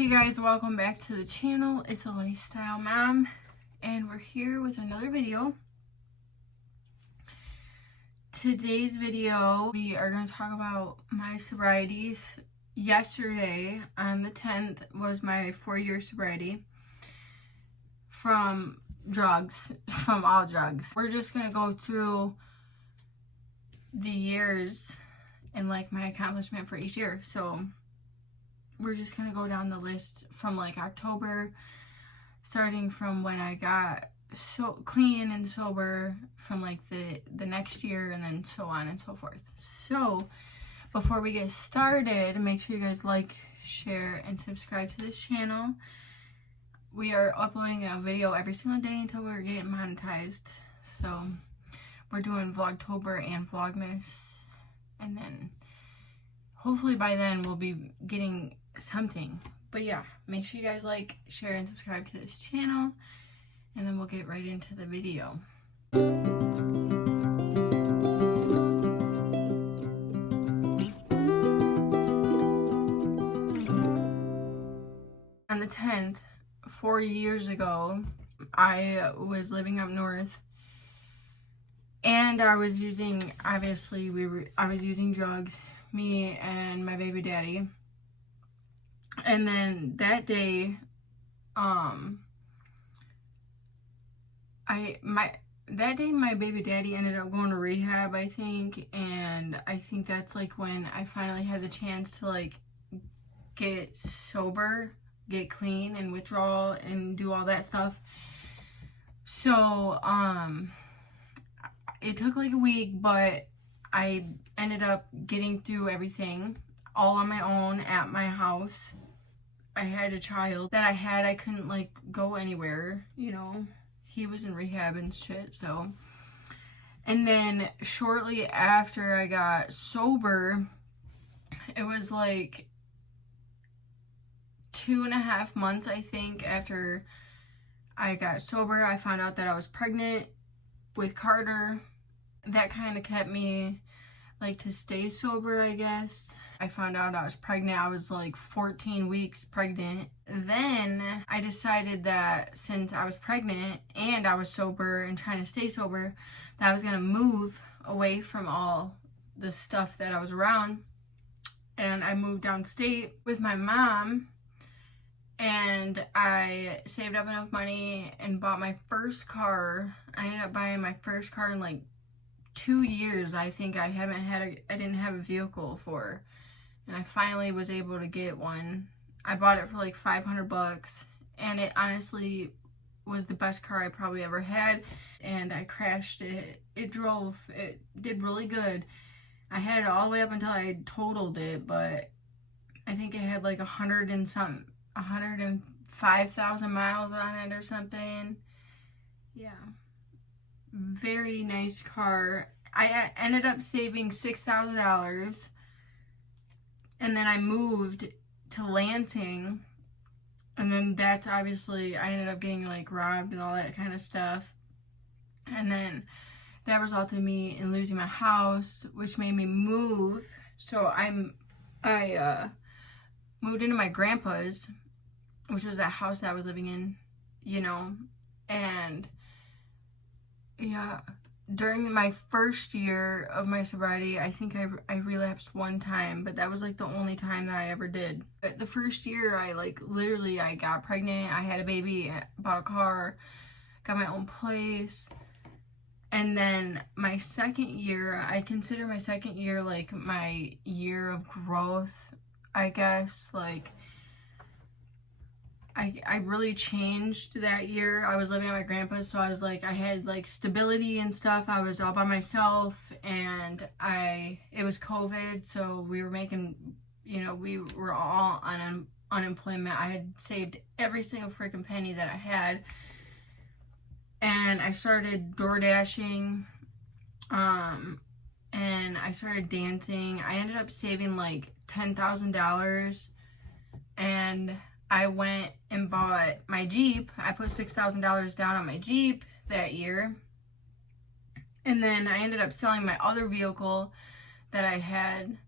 Hey guys, welcome back to the channel. It's a lifestyle mom and we're here with another video. Today's video we are going to talk about my sobrieties. Yesterday on the 10th was my 4-year sobriety from drugs, from all drugs. We're just going to go through the years and like my accomplishment for each year. So we're just gonna go down the list from like October, starting from when I got so clean and sober, from like the next year, and then so on and so forth. So before we get started, make sure you guys like, share, and subscribe to this channel. We are uploading a video every single day until we're getting monetized. So we're doing Vlogtober and Vlogmas, and then hopefully by then we'll be getting something. But yeah, make sure you guys like, share, and subscribe to this channel, and then we'll get right into the video. On the 10th, 4 years ago, I was living up north, and I was using, obviously I was using drugs, me and my baby daddy. And then that day, my baby daddy ended up going to rehab, I think, and I think that's like when I finally had the chance to like get sober, get clean, and withdraw and do all that stuff. So it took like a week, but I ended up getting through everything all on my own at my house. I had a child that I couldn't like go anywhere, you know, he was in rehab and shit. So, and then shortly after I got sober, it was like 2.5 months, I think, after I got sober, I found out that I was pregnant with Carter. That kind of kept me like to stay sober, I guess. I found out I was pregnant. I was like 14 weeks pregnant. Then I decided that since I was pregnant and I was sober and trying to stay sober, that I was gonna move away from all the stuff that I was around. And I moved downstate with my mom, and I saved up enough money and bought my first car. I ended up buying my first car in like 2 years. I think I didn't have a vehicle for, and I finally was able to get one. I bought it for like $500, and it honestly was the best car I probably ever had. And I crashed it. It did really good. I had it all the way up until I totaled it, but I think it had like 105,000 miles on it or something. Yeah. Very nice car. I ended up saving $6,000, and then I moved to Lansing, and then that's obviously, I ended up getting like robbed and all that kind of stuff, and then that resulted in me in losing my house, which made me move. So I moved into my grandpa's, which was that house that I was living in, you know. And yeah, during my first year of my sobriety, I think I relapsed one time, but that was like the only time that I ever did. But the first year, I got pregnant, I had a baby, bought a car, got my own place. And then my second year, I consider my second year like my year of growth, I guess. Like, I really changed that year. I was living at my grandpa's, so I was like, I had like stability and stuff. I was all by myself, and it was COVID, so we were making, you know, we were all on unemployment. I had saved every single freaking penny that I had, and I started door dashing, and I started dancing. I ended up saving like $10,000, and I went and bought my Jeep. I put $6,000 down on my Jeep that year. And then I ended up selling my other vehicle that I had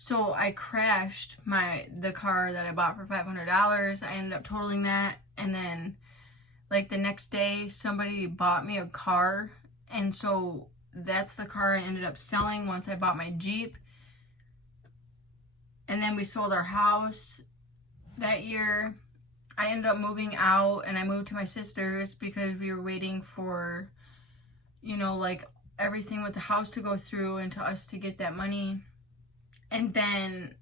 So I crashed the car that I bought for $500. I ended up totaling that, and then like the next day somebody bought me a car, and so that's the car I ended up selling once I bought my Jeep. And then we sold our house that year. I ended up moving out, and I moved to my sister's because we were waiting for, you know, like everything with the house to go through and to us to get that money. And then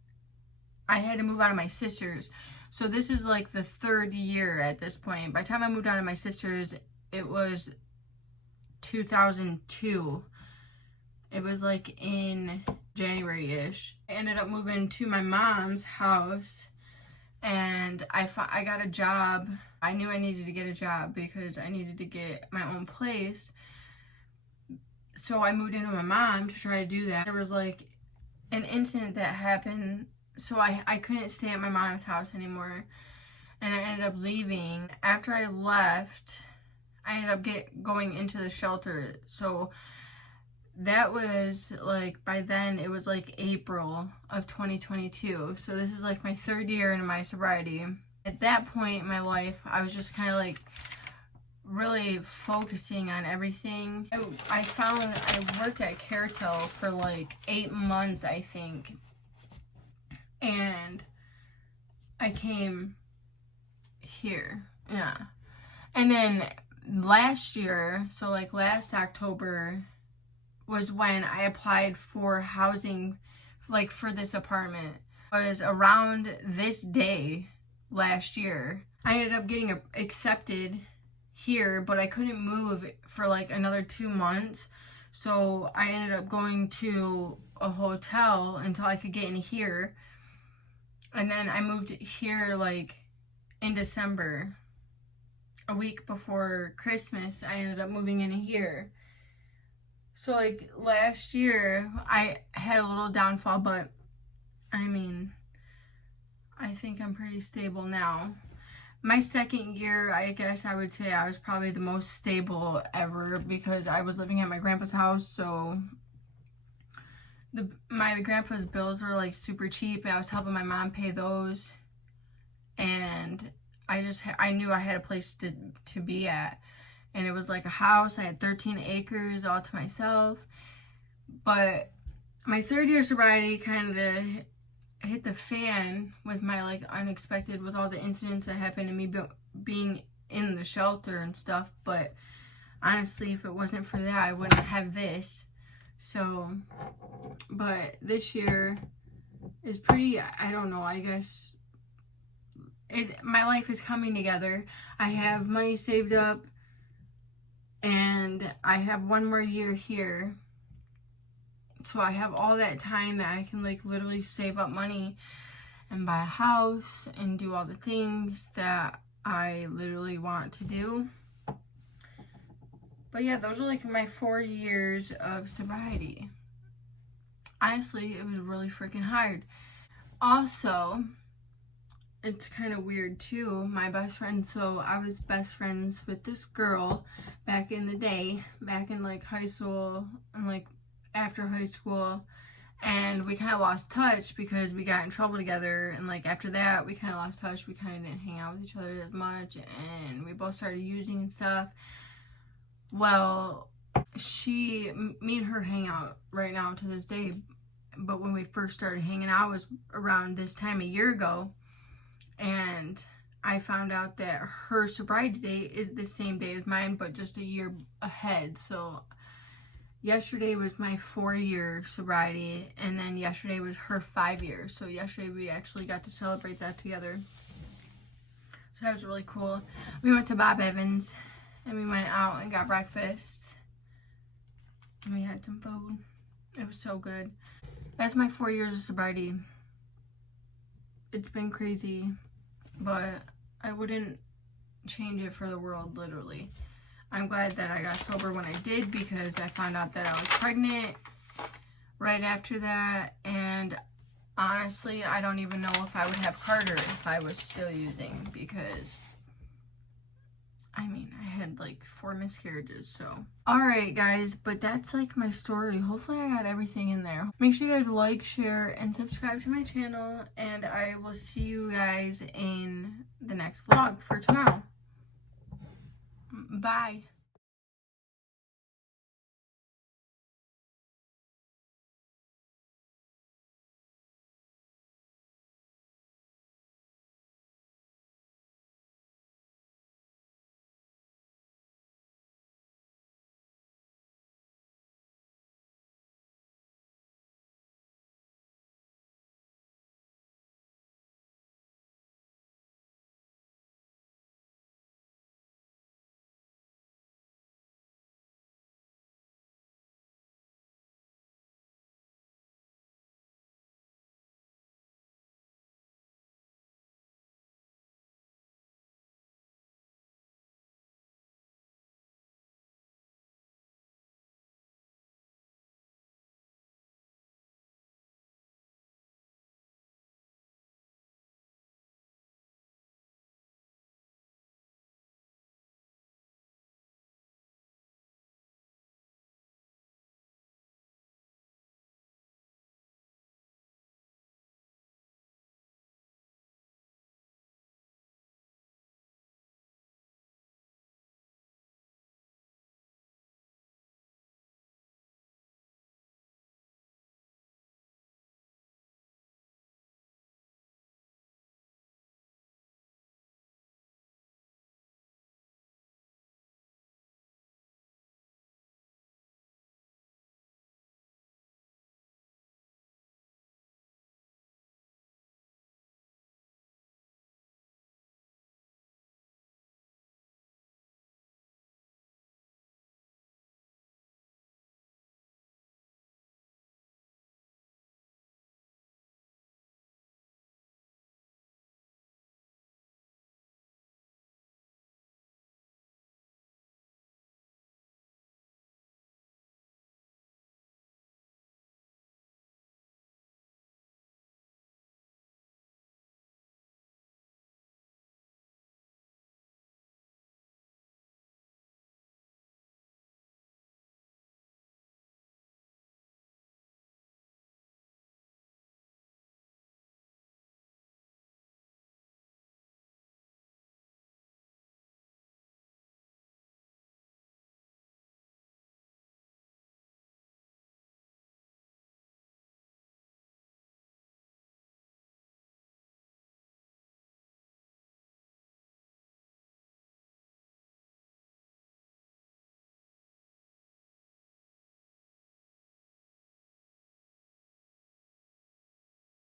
I had to move out of my sister's. So this is like the third year at this point. By the time I moved out of my sister's, it was 2002. It was like in January-ish. I ended up moving to my mom's house, and I got a job. I knew I needed to get a job because I needed to get my own place. So I moved into my mom to try to do that. There was like an incident that happened, so I couldn't stay at my mom's house anymore, and I ended up leaving. After I left, I ended up going into the shelter. So that was like, by then it was like April of 2022. So this is like my third year into my sobriety. At that point in my life, I was just kind of like really focusing on everything. I worked at Caretel for like 8 months, I think. And I came here. Yeah. And then last year, so like last October, was when I applied for housing, like for this apartment. It was around this day last year. I ended up getting accepted here, but I couldn't move for like another 2 months. So I ended up going to a hotel until I could get in here. And then I moved here like in December, a week before Christmas. I ended up moving in here. So like last year I had a little downfall, but I mean, I think I'm pretty stable now. My second year, I guess I would say I was probably the most stable ever because I was living at my grandpa's house. So my grandpa's bills were like super cheap, and I was helping my mom pay those. And I knew I had a place to be at. And it was like a house. I had 13 acres all to myself. But my third year sobriety kind of hit the fan with my like unexpected, with all the incidents that happened to me being in the shelter and stuff. But honestly, if it wasn't for that, I wouldn't have this. So, but this year is pretty, I don't know, I guess my life is coming together. I have money saved up, and I have 1 more year here. So I have all that time that I can like literally save up money and buy a house and do all the things that I literally want to do. But yeah, those are like my 4 years of sobriety. Honestly, it was really freaking hard. Also, it's kind of weird too, my best friend, so I was best friends with this girl back in the day, back in like high school and like after high school, and we kind of lost touch because we got in trouble together, and like after that we kind of lost touch. We kind of didn't hang out with each other as much, and we both started using and stuff. Well, me and her hang out right now to this day, but when we first started hanging out was around this time a year ago. And I found out that her sobriety date is the same day as mine, but just a year ahead. So yesterday was my 4-year sobriety, and then yesterday was her 5 years. So yesterday we actually got to celebrate that together. So that was really cool. We went to Bob Evans, and we went out and got breakfast, and we had some food. It was so good. That's my 4 years of sobriety. It's been crazy, but I wouldn't change it for the world, literally. I'm glad that I got sober when I did, because I found out that I was pregnant right after that, and honestly, I don't even know if I would have Carter if I was still using, because I mean, I had like 4 miscarriages, so. Alright guys, but that's like my story. Hopefully I got everything in there. Make sure you guys like, share, and subscribe to my channel, and I will see you guys in the next vlog for tomorrow. Bye.